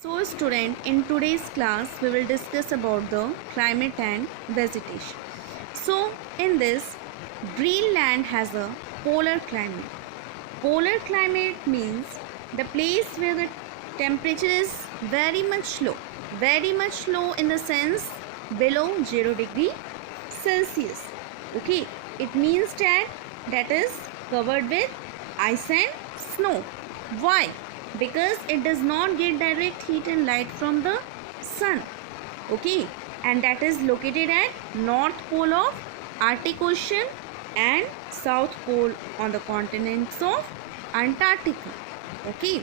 So student, in today's class we will discuss about the climate and vegetation. So in this, Greenland has a polar climate. Polar climate means the place where the temperature is very much low in the sense below 0 degree Celsius. Okay, it means that is covered with ice and snow. Why? Because it does not get direct heat and light from the sun. Okay, and that is located at north pole of Arctic Ocean and south pole on the continents of Antarctica. Okay,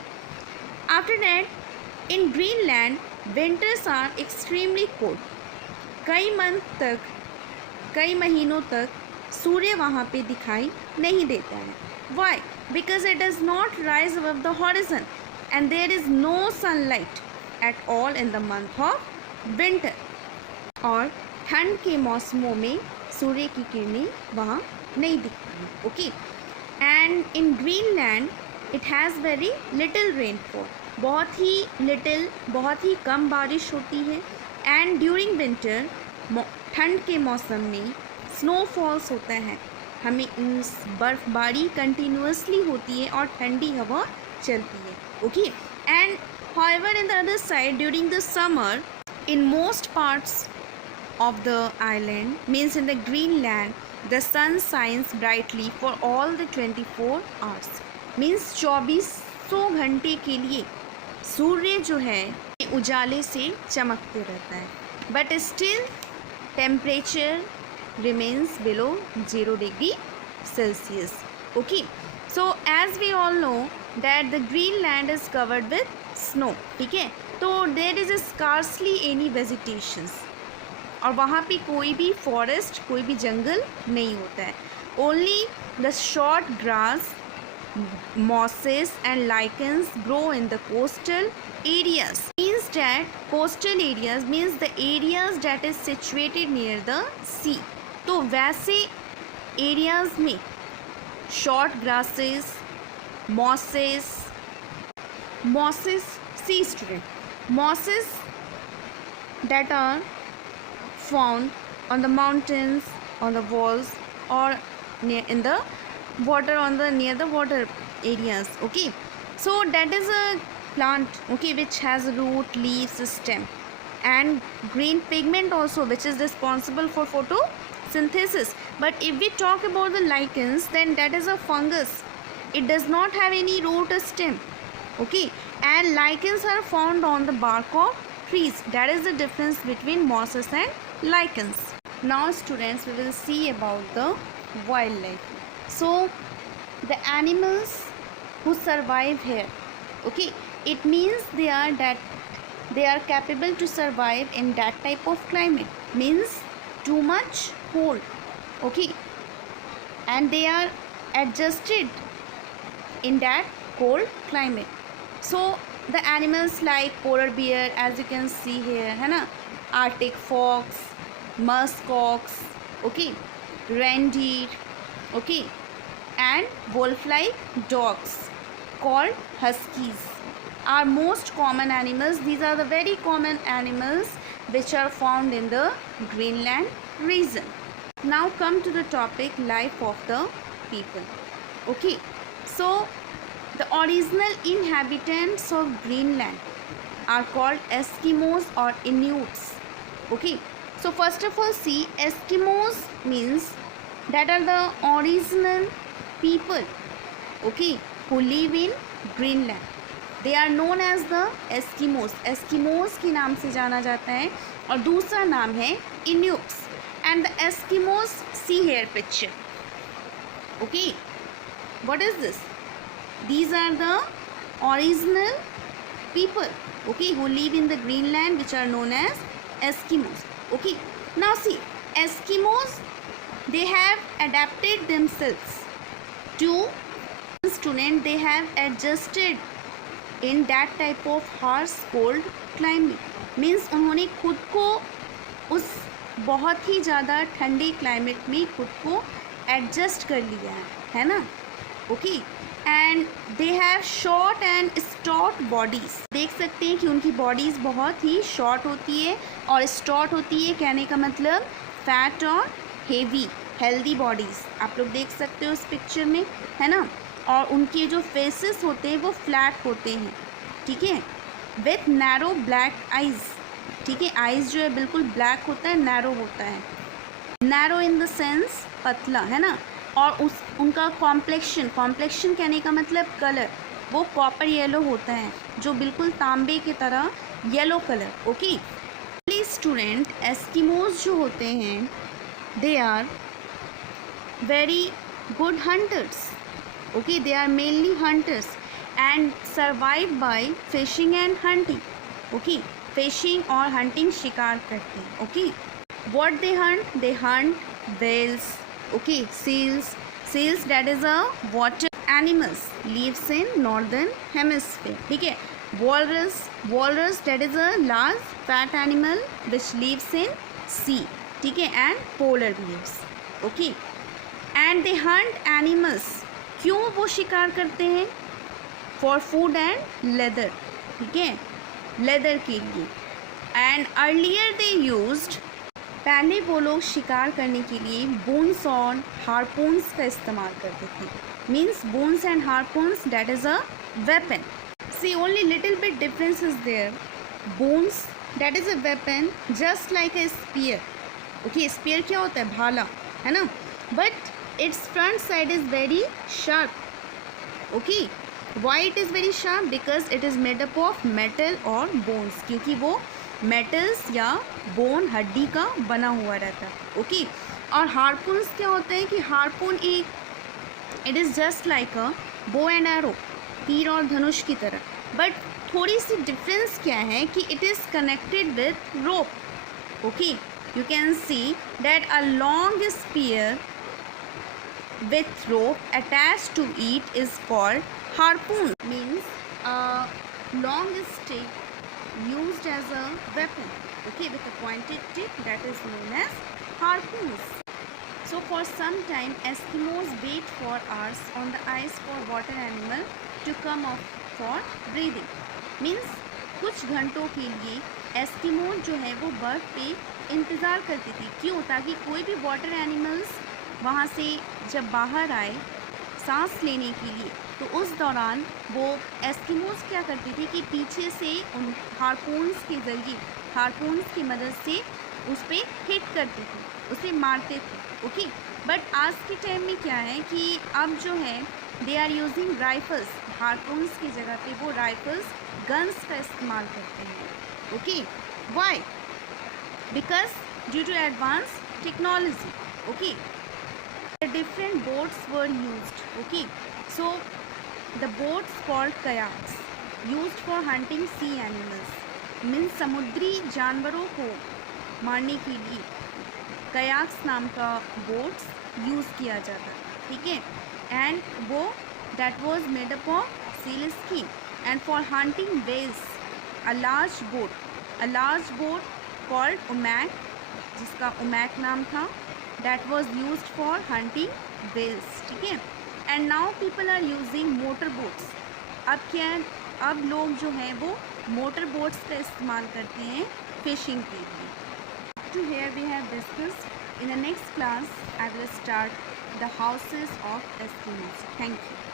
after that, in Greenland winters are extremely cold. कई महीनों तक सूर्य वहाँ पे दिखाई नहीं देता है. Why? Because it does not rise above the horizon and there is no sunlight at all in the month of winter. और ठंड के मौसमों में सूर्य की किरणें वहाँ नहीं दिखती. Okay, and in Greenland it has very little rainfall. बहुत ही कम बारिश होती है. एंड ड्यूरिंग विंटर ठंड के मौसम में स्नोफॉल्स होता है. हमें बर्फ़बारी कंटिन्यूसली होती है और ठंडी हवा चलती है. Okay, and however in the other side during the summer in most parts of the island means in the Greenland the sun shines brightly for all the 24 hours. means 24 घंटे के लिए सूर्य जो है उजाले से चमकते रहता है. But still temperature remains below 0 degree Celsius. Okay, so as we all know that the Greenland is covered with snow. ठीक है, तो there is scarcely any vegetations और वहाँ पे कोई भी फॉरेस्ट, कोई भी जंगल नहीं होता है. Only the short grass, mosses and lichens grow in the coastal areas. Means that coastal areas means the areas that is situated near the sea. तो वैसे एरियाज़ में short grasses, mosses see student, mosses that are found on the mountains, on the walls or near the water areas. Okay, so that is a plant, okay, which has root, leaves, stem and green pigment also, which is responsible for photosynthesis. But if we talk about the lichens, then that is a fungus. It does not have any root or stem. Okay, and lichens are found on the bark of trees. That is the difference between mosses and lichens. Now students, we will see about the wildlife. So the animals who survive here, okay, it means they are capable to survive in that type of climate. Means too much cold. Okay, and they are adjusted in that cold climate. So the animals like polar bear, as you can see here, है ना, Arctic fox, musk ox, okay, reindeer, okay, and wolf-like dogs called huskies are most common animals. These are the very common animals which are found in the Greenland region. Now come to the topic life of the people. Okay, so the original inhabitants of Greenland are called Eskimos or Inuits. Okay, so first of all see, Eskimos means that are the original people, okay, who live in Greenland. They are known as the Eskimos. Eskimos के नाम से जाना जाता है और दूसरा नाम है Inuits. And the Eskimos, see here picture. Okay, what is this? These are the original people, okay, who live in the Greenland, which are known as Eskimos. Okay, now see, Eskimos, they have adapted themselves to student, they have adjusted in that type of harsh cold climate. means उन्होंने खुद को उस बहुत ही ज़्यादा ठंडे climate में खुद को एडजस्ट कर लिया है ना. Okay, and they have short and stout bodies. देख सकते हैं कि उनकी बॉडीज़ बहुत ही शॉर्ट होती है और स्टॉट होती है, कहने का मतलब फैट और हेवी हेल्दी बॉडीज़। आप लोग देख सकते हो इस पिक्चर में, है ना। और उनके जो फेसेस होते हैं वो फ्लैट होते हैं, ठीक है, विथ नैरो ब्लैक आइज़, ठीक है। आइज़ जो है बिल्कुल ब्लैक होता है, नैरो होता है, नैरो इन द सेंस पतला, है ना। और उनका कॉम्प्लेक्शन कहने का मतलब कलर, वो कॉपर येलो होता है, जो बिल्कुल तांबे की तरह yellow colour, okay. Student, Eskimos जो होते हैं they are very good hunters, okay. They are mainly hunters and survive by fishing and hunting, okay. Fishing और हंटिंग, शिकार करते हैं, okay. What they hunt whales, okay, seals that is a water animals, lives in northern hemisphere, ठीक है। walrus that is a large fat animal which lives in sea, ठीक है, and polar bears, okay। and they hunt animals, क्यों वो शिकार करते हैं? for food and leather, ठीक है, लेदर के लिए। and earlier they used, पहले वो लोग शिकार करने के लिए बोन्स और हार्पून्स का इस्तेमाल करते थे, means bones and harpoons that is a weapon. See only little bit difference is there, bones that is a weapon just like a spear, okay. Spear क्या होता है? भाला, है ना, but its front side is very sharp, okay. Why it is very sharp? Because it is made up of metal और bones, क्योंकि वो metals या बोन, हड्डी का बना हुआ रहता है, ओके। और हार्पून्स क्या होते हैं कि हार्पून एक, it is just like a bow and arrow, तीर और धनुष की तरह, बट थोड़ी सी डिफरेंस क्या है कि it is connected with rope, okay. You can see that a long spear with rope attached to it is called harpoon, means a long stick used as a weapon, okay, with a pointed tip, that is known as harpoons. So for some time Eskimos wait for hours on the ice for water animal to come up for breathing, means कुछ घंटों के लिए Eskimo जो है वो बर्फ़ पे इंतज़ार करती थी, क्यों? ताकि कोई भी वाटर एनिमल्स वहाँ से जब बाहर आए सांस लेने के लिए, तो उस दौरान वो एस्किमोस क्या करती थी कि पीछे से उन हार्पून्स के ज़रिए, हार्पून्स की मदद से उस पर हिट करते थे, उसे मारते थे, ओके। बट आज के टाइम में क्या है कि अब जो है they are using rifles, harpoons की जगह पे वो राइफल्स, गन्स का इस्तेमाल करते हैं, okay. Why? Because due to advance technology, okay. Different boats were used, okay. So the boats called kayaks used for hunting sea animals, means समुद्री जानवरों को मारने के लिए कयाक्स नाम का बोट्स यूज़ किया जाता, ठीक है। एंड वो that was made up of seal skin, and for hunting whales a large boat called umak, जिसका उमैक नाम था, that was used for hunting whales, ठीक है। and now people are using motor boats, अब क्या है, अब लोग जो हैं वो मोटर बोट्स का इस्तेमाल करते हैं फिशिंग के लिए। to here we have discussed. In the next class I will start the houses of Eskimos. Thank you.